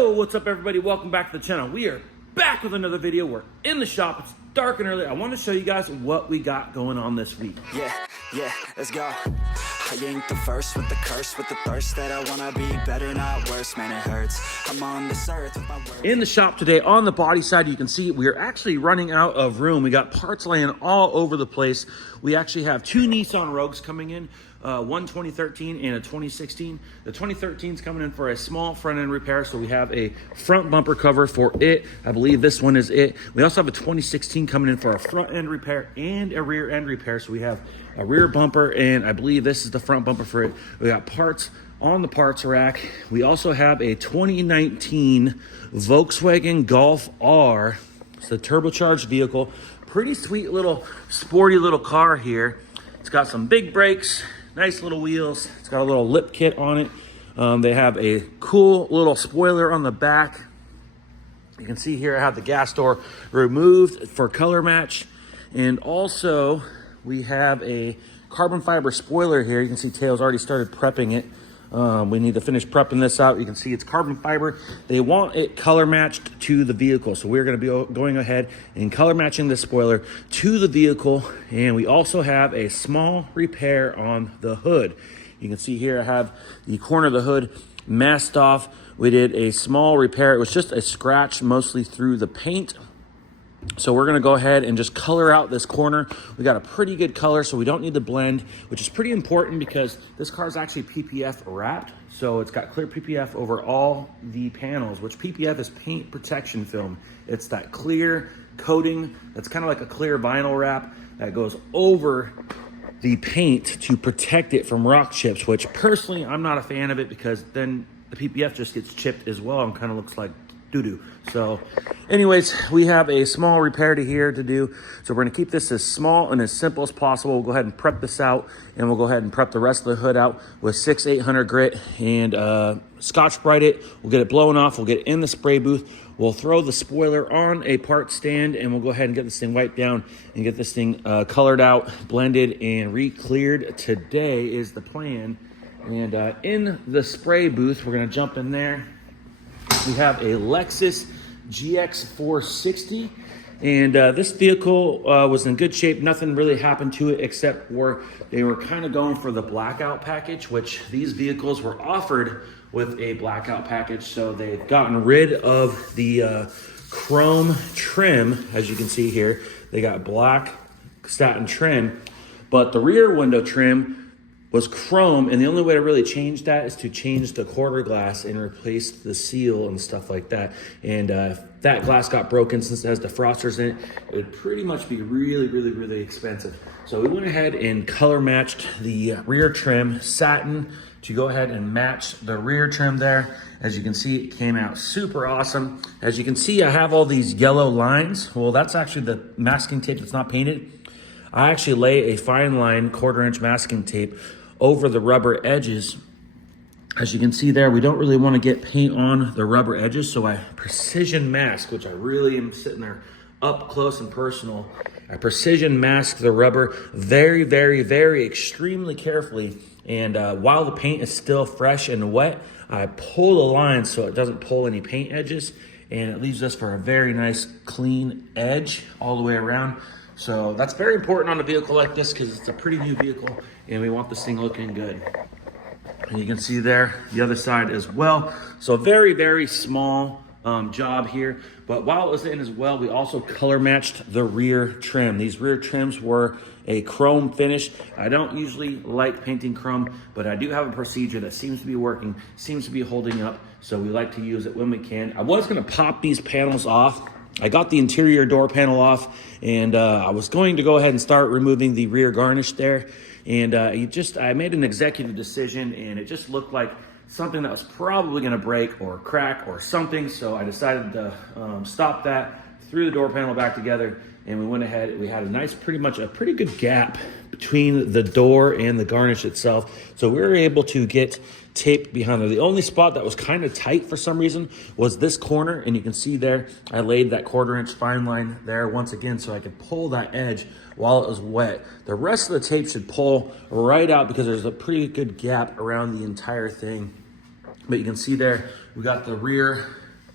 Yo, what's up everybody? Welcome back to the channel. We are back with another video. We're in the shop. It's dark and early. I want to show you guys what we got going on this week. Yeah, let's go. I ain't the first with the curse, with the thirst that I wanna be better, not worse, man, it hurts. I'm on this earth with my words. In the shop today, on the body side, you can see we are actually running out of room. We got parts laying all over the place. We actually have two Nissan Rogues coming in, one 2013 and a 2016. The 2013 is coming in for a small front end repair, so we have a front bumper cover for it. I believe this one is it. We also have a 2016 coming in for a front end repair and a rear end repair, so we have a rear bumper, and I believe this is the front bumper for it. We got parts on the parts rack. We also have a 2019 Volkswagen Golf R. It's a turbocharged vehicle. Pretty sweet little sporty little car here. It's got some big brakes, nice little wheels. It's got a little lip kit on it. They have a cool little spoiler on the back. You can see here I have the gas door removed for color match. And also we have a carbon fiber spoiler here. You can see Tails already started prepping it. We need to finish prepping this out. You can see it's carbon fiber. They want it color matched to the vehicle. So we're gonna be going ahead and color matching this spoiler to the vehicle. And we also have a small repair on the hood. You can see here I have the corner of the hood masked off. We did a small repair. It was just a scratch mostly through the paint. So we're gonna go ahead and just color out this corner. We got a pretty good color, so we don't need to blend, which is pretty important because this car is actually PPF wrapped. So it's got clear PPF over all the panels, which PPF is paint protection film. It's that clear coating that's kind of like a clear vinyl wrap that goes over the paint to protect it from rock chips, which personally, I'm not a fan of it because then the PPF just gets chipped as well and kind of looks like doo-doo. So anyways, we have a small repair to do. So we're gonna keep this as small and as simple as possible. We'll go ahead and prep this out, and we'll go ahead and prep the rest of the hood out with 6-800 grit and Scotch-Brite it. We'll get it blown off. We'll get it in the spray booth. We'll throw the spoiler on a part stand, and we'll go ahead and get this thing wiped down and get this thing colored out, blended, and re-cleared. Today is the plan. And in the spray booth, we're gonna jump in there. We have a Lexus GX 460, and this vehicle was in good shape. Nothing really happened to it except for they were kind of going for the blackout package, which these vehicles were offered with a blackout package. So they've gotten rid of the chrome trim. As you can see here, they got black satin trim, but the rear window trim was chrome, and the only way to really change that is to change the quarter glass and replace the seal and stuff like that. And if that glass got broken, since it has defrosters in it, it would pretty much be really expensive. So we went ahead and color matched the rear trim satin to go ahead and match the rear trim there. As you can see, it came out super awesome. As you can see, I have all these yellow lines. Well, that's actually the masking tape that's not painted. I actually lay a fine line 1/4" masking tape over the rubber edges. As you can see there, we don't really want to get paint on the rubber edges, so I precision mask, which I really am sitting there up close and personal. I precision mask the rubber very extremely carefully, and while the paint is still fresh and wet, I pull the line so it doesn't pull any paint edges, and it leaves us for a very nice clean edge all the way around. So that's very important on a vehicle like this because it's a pretty new vehicle and we want this thing looking good. And you can see there the other side as well. So very small job here. But while it was in as well, we also color matched the rear trim. These rear trims were a chrome finish. I don't usually like painting chrome, but I do have a procedure that seems to be working, seems to be holding up. So we like to use it when we can. I was gonna pop these panels off. I got the interior door panel off, and I was going to go ahead and start removing the rear garnish there. And I made an executive decision, and it just looked like something that was probably gonna break or crack or something. So I decided to stop that, threw the door panel back together, and we went ahead. We had pretty much a pretty good gap between the door and the garnish itself. So we were able to get tape behind there. The only spot that was kind of tight for some reason was this corner, and you can see there, I laid that 1/4" fine line there once again so I could pull that edge while it was wet. The rest of the tape should pull right out because there's a pretty good gap around the entire thing. But you can see there, we got the rear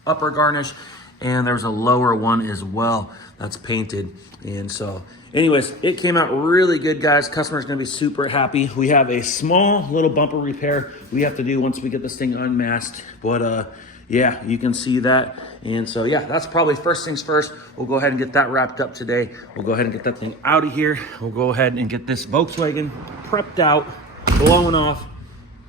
upper garnish, and there's a lower one as well that's painted. And so anyways, it came out really good, guys. Customer's gonna be super happy. We have a small little bumper repair we have to do once we get this thing unmasked, but yeah, you can see that. And so yeah, that's probably first things first. We'll go ahead and get that wrapped up today. We'll go ahead and get that thing out of here. We'll go ahead and get this Volkswagen prepped out, blowing off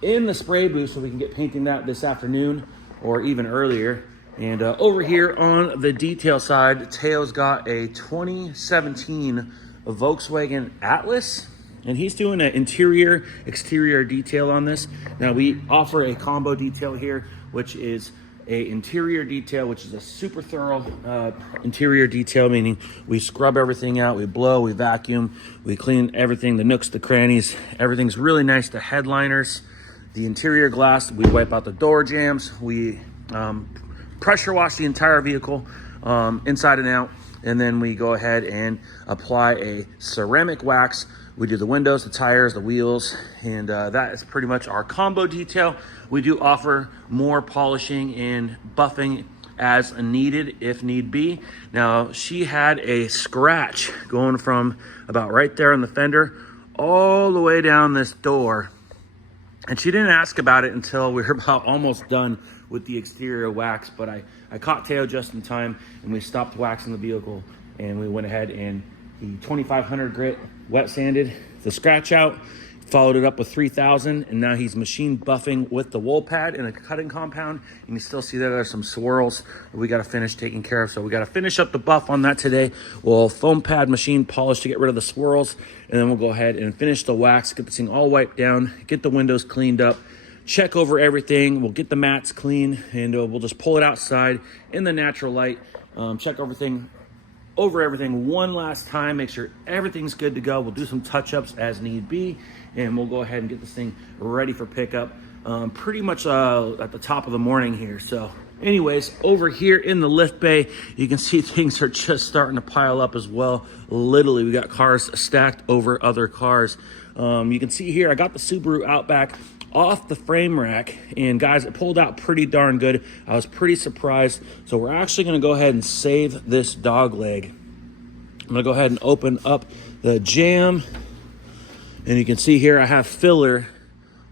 in the spray booth so we can get painting that this afternoon or even earlier. And over here on the detail side, Teo's got a 2017 Volkswagen Atlas, and he's doing an interior, exterior detail on this. Now we offer a combo detail here, which is a interior detail, which is a super thorough interior detail, meaning we scrub everything out, we blow, we vacuum, we clean everything, the nooks, the crannies, everything's really nice. The headliners, the interior glass, we wipe out the door jambs, we pressure wash the entire vehicle inside and out, and then we go ahead and apply a ceramic wax. We do the windows, the tires, the wheels, and that is pretty much our combo detail. We do offer more polishing and buffing as needed, if need be. Now, she had a scratch going from about right there on the fender all the way down this door, and she didn't ask about it until we were about almost done with the exterior wax, but I caught Teo just in time, and we stopped waxing the vehicle, and we went ahead and the 2500 grit wet sanded the scratch out, followed it up with 3000, and now he's machine buffing with the wool pad in a cutting compound. And you still see that there's some swirls that we got to finish taking care of, so we got to finish up the buff on that today. We'll foam pad machine polish to get rid of the swirls, and then we'll go ahead and finish the wax, get this thing all wiped down, get the windows cleaned up, check over everything. We'll get the mats clean, and we'll just pull it outside in the natural light, check everything one last time, make sure everything's good to go. We'll do some touch-ups as need be, and we'll go ahead and get this thing ready for pickup pretty much at the top of the morning here. So anyways, over here in the lift bay, you can see things are just starting to pile up as well. Literally, we got cars stacked over other cars. You can see here, I got the Subaru Outback off the frame rack, and guys, it pulled out pretty darn good. I was pretty surprised. So we're actually going to go ahead and save this dog leg. I'm going to go ahead and open up the jam, and you can see here I have filler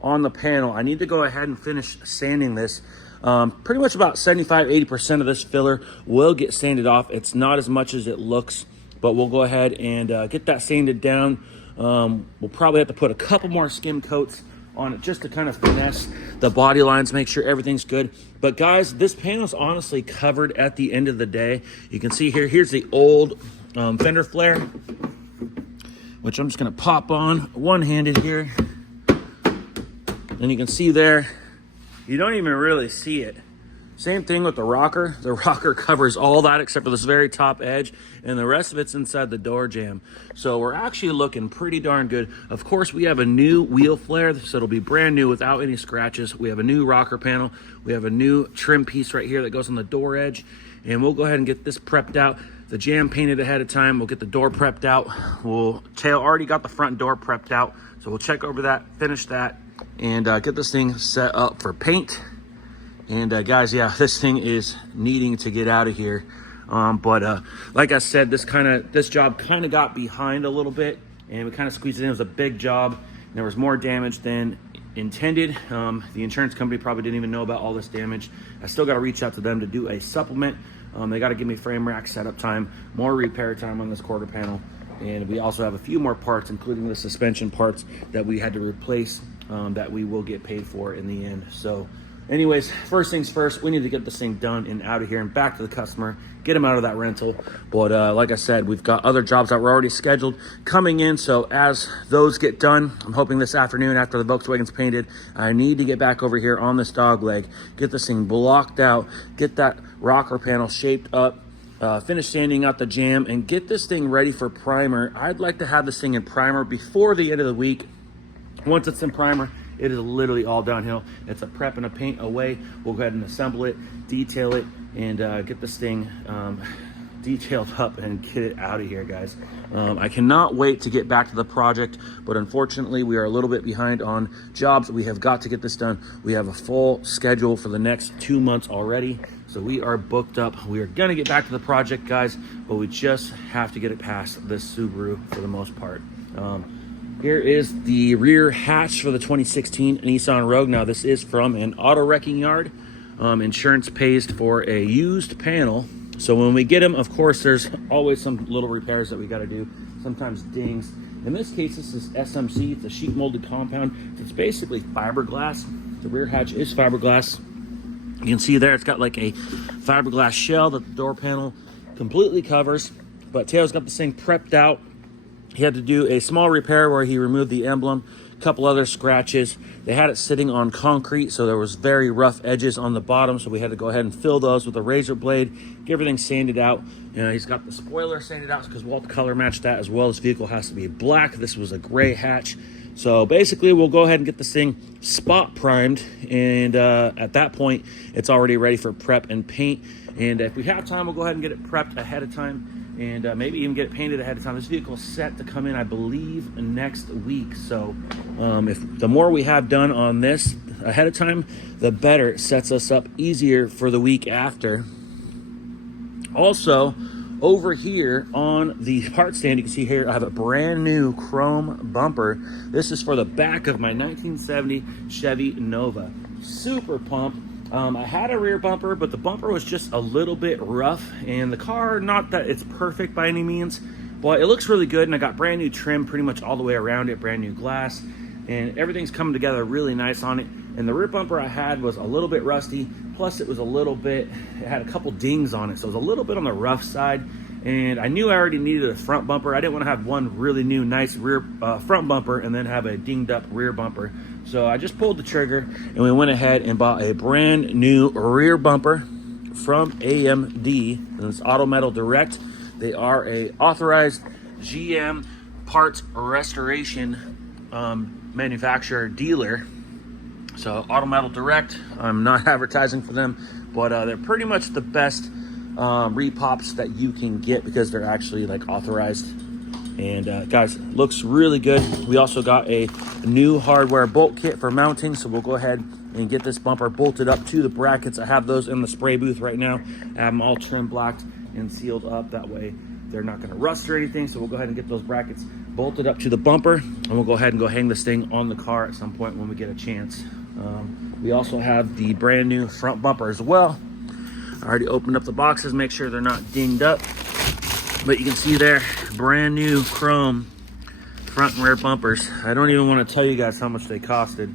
on the panel. I need to go ahead and finish sanding this. Pretty much about 75-80% of this filler will get sanded off. It's not as much as it looks, but we'll go ahead and get that sanded down. We'll probably have to put a couple more skim coats on it just to kind of finesse the body lines, make sure everything's good. But guys, this panel is honestly covered at the end of the day. You can see here, here's the old fender flare, which I'm just gonna pop on one-handed here. And you can see there, you don't even really see it. Same thing with the rocker. The rocker covers all that except for this very top edge, and the rest of it's inside the door jamb. So we're actually looking pretty darn good. Of course, we have a new wheel flare, so it'll be brand new without any scratches. We have a new rocker panel. We have a new trim piece right here that goes on the door edge, and we'll go ahead and get this prepped out. The jamb painted ahead of time. We'll get the door prepped out. Tail already got the front door prepped out, so we'll check over that, finish that, and get this thing set up for paint. And guys, yeah, this thing is needing to get out of here. But like I said, this job kind of got behind a little bit, and we kind of squeezed it in. It was a big job, and there was more damage than intended. The insurance company probably didn't even know about all this damage. I still got to reach out to them to do a supplement. They got to give me frame rack setup time, more repair time on this quarter panel, and we also have a few more parts, including the suspension parts that we had to replace, that we will get paid for in the end. So anyways, first things first, we need to get this thing done and out of here and back to the customer, get him out of that rental. But like I said, we've got other jobs that were already scheduled coming in, so as those get done, I'm hoping this afternoon after the Volkswagen's painted, I need to get back over here on this dog leg, get this thing blocked out, get that rocker panel shaped up, finish sanding out the jam, and get this thing ready for primer. I'd like to have this thing in primer before the end of the week. Once it's in primer, it is literally all downhill. It's a prep and a paint away. We'll go ahead and assemble it, detail it, and get this thing detailed up and get it out of here, guys. I cannot wait to get back to the project, but unfortunately we are a little bit behind on jobs. We have got to get this done. We have a full schedule for the next 2 months already. So we are booked up. We are gonna get back to the project, guys, but we just have to get it past this Subaru for the most part. Here is the rear hatch for the 2016 Nissan Rogue. Now this is from an auto wrecking yard. Insurance pays for a used panel. So when we get them, of course, there's always some little repairs that we gotta do, sometimes dings. In this case, this is SMC, it's a sheet molded compound. It's basically fiberglass. The rear hatch is fiberglass. You can see there, it's got like a fiberglass shell that the door panel completely covers, but Teo's got this thing prepped out. He had to do a small repair where he removed the emblem, a couple other scratches. They had it sitting on concrete, so there was very rough edges on the bottom, so we had to go ahead and fill those with a razor blade, get everything sanded out. He's got the spoiler sanded out because we'll have to color match that as well. This vehicle has to be black. This was a gray hatch. So basically, we'll go ahead and get this thing spot primed, and at that point, it's already ready for prep and paint. And if we have time, we'll go ahead and get it prepped ahead of time, and maybe even get it painted ahead of time. This vehicle is set to come in, I believe, next week. So if the more we have done on this ahead of time, the better. It sets us up easier for the week after. Also, over here on the part stand, you can see here I have a brand new chrome bumper. This is for the back of my 1970 Chevy Nova. Super pumped. I had a rear bumper, but the bumper was just a little bit rough, and the car, not that it's perfect by any means, but it looks really good. And I got brand new trim pretty much all the way around it, brand new glass, and everything's coming together really nice on it. And the rear bumper I had was a little bit rusty, plus it was it had a couple dings on it, so it was a little bit on the rough side. And I knew I already needed a front bumper. I didn't want to have one really new, nice rear front bumper and then have a dinged up rear bumper. So I just pulled the trigger and we went ahead and bought a brand new rear bumper from AMD, and it's Automotive Direct. They are a authorized GM parts restoration manufacturer dealer. So Automotive Direct, I'm not advertising for them, but they're pretty much the best repops that you can get because they're actually like authorized. And guys, looks really good. We also got a new hardware bolt kit for mounting, so we'll go ahead and get this bumper bolted up to the brackets. I have those in the spray booth right now. I have them all trim blocked and sealed up, that way they're not going to rust or anything. So we'll go ahead and get those brackets bolted up to the bumper, and we'll go ahead and go hang this thing on the car at some point when we get a chance. We also have the brand new front bumper as well. I already opened up the boxes, make sure they're not dinged up, but you can see there, brand new chrome front and rear bumpers. I don't even want to tell you guys how much they costed.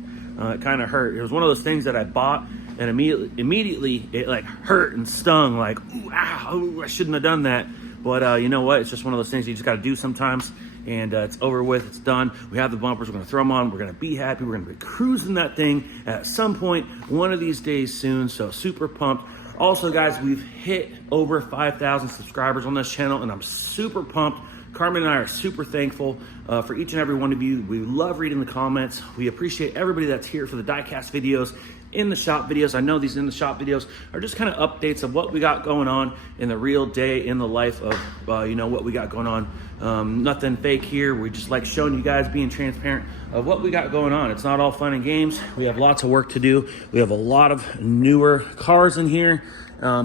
It kind of hurt. It was one of those things that I bought and immediately it like hurt and stung, like, ooh, ow, ooh, I shouldn't have done that. But you know what? It's just one of those things you just got to do sometimes, and it's over with, it's done. We have the bumpers, we're going to throw them on, we're going to be happy, we're going to be cruising that thing at some point, one of these days soon, so super pumped. Also, guys, we've hit over 5,000 subscribers on this channel, and I'm super pumped. Karmen and I are super thankful for each and every one of you. We love reading the comments. We appreciate everybody that's here for the Diecast videos, in the shop videos. I know these in the shop videos are just kind of updates of what we got going on in the real day in the life of, what we got going on. Nothing fake here. We just like showing you guys, being transparent of what we got going on. It's not all fun and games. We have lots of work to do. We have a lot of newer cars in here.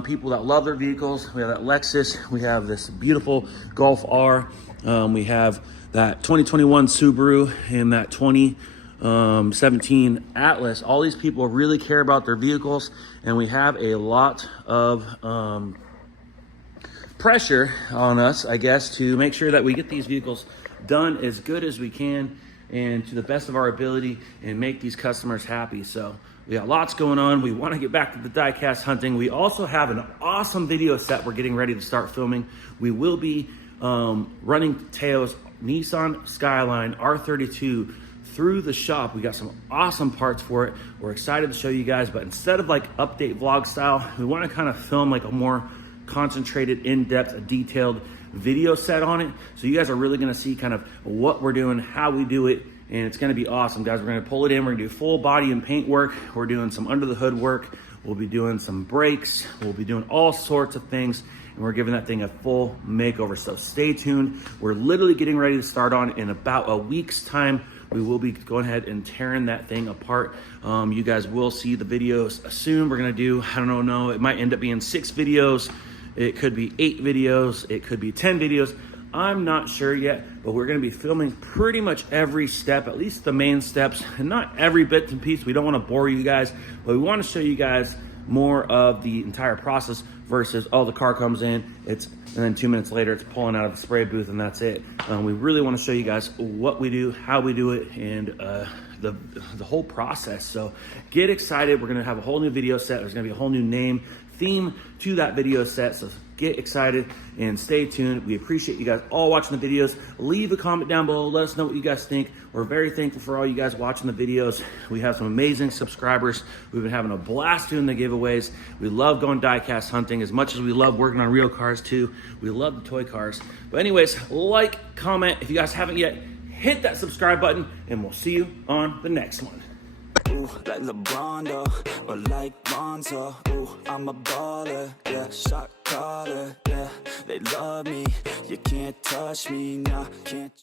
People that love their vehicles. We have that Lexus. We have this beautiful Golf R. We have that 2021 Subaru and that 2017 Atlas. All these people really care about their vehicles, and we have a lot of pressure on us, I guess, to make sure that we get these vehicles done as good as we can and to the best of our ability and make these customers happy. So we got lots going on. We want to get back to the diecast hunting. We also have an awesome video set we're getting ready to start filming. We will be running Teo's Nissan Skyline R32 through the shop. We got some awesome parts for it. We're excited to show you guys, but instead of like update vlog style, we want to kind of film like a more concentrated, in-depth, detailed video set on it. So you guys are really going to see kind of what we're doing, how we do it, and it's going to be awesome, guys. We're going to pull it in. We're going to do full body and paint work. We're doing some under the hood work. We'll be doing some brakes. We'll be doing all sorts of things, and we're giving that thing a full makeover. So stay tuned. We're literally getting ready to start on in about a week's time. we will be going ahead and tearing that thing apart. You guys will see the videos soon. We're gonna do, I don't know, it might end up being 6 videos. It could be 8 videos. It could be 10 videos. I'm not sure yet, but we're gonna be filming pretty much every step, at least the main steps, and not every bit and piece. We don't wanna bore you guys, but we wanna show you guys more of the entire process versus, oh, the car comes in, and then 2 minutes later, it's pulling out of the spray booth and that's it. We really wanna show you guys what we do, how we do it, and the whole process. So get excited. We're gonna have a whole new video set. There's gonna be a whole new theme to that video set. So get excited and stay tuned. We appreciate you guys all watching the videos. Leave a comment down below. Let us know what you guys think. We're very thankful for all you guys watching the videos. We have some amazing subscribers. We've been having a blast doing the giveaways. We love going diecast hunting as much as we love working on real cars too. We love the toy cars. But anyways, like, comment. If you guys haven't yet, hit that subscribe button, and we'll see you on the next one. Ooh, like LeBron, though, or like Bonzo. Ooh, I'm a baller, yeah, shot caller, yeah. They love me, you can't touch me, nah, can't.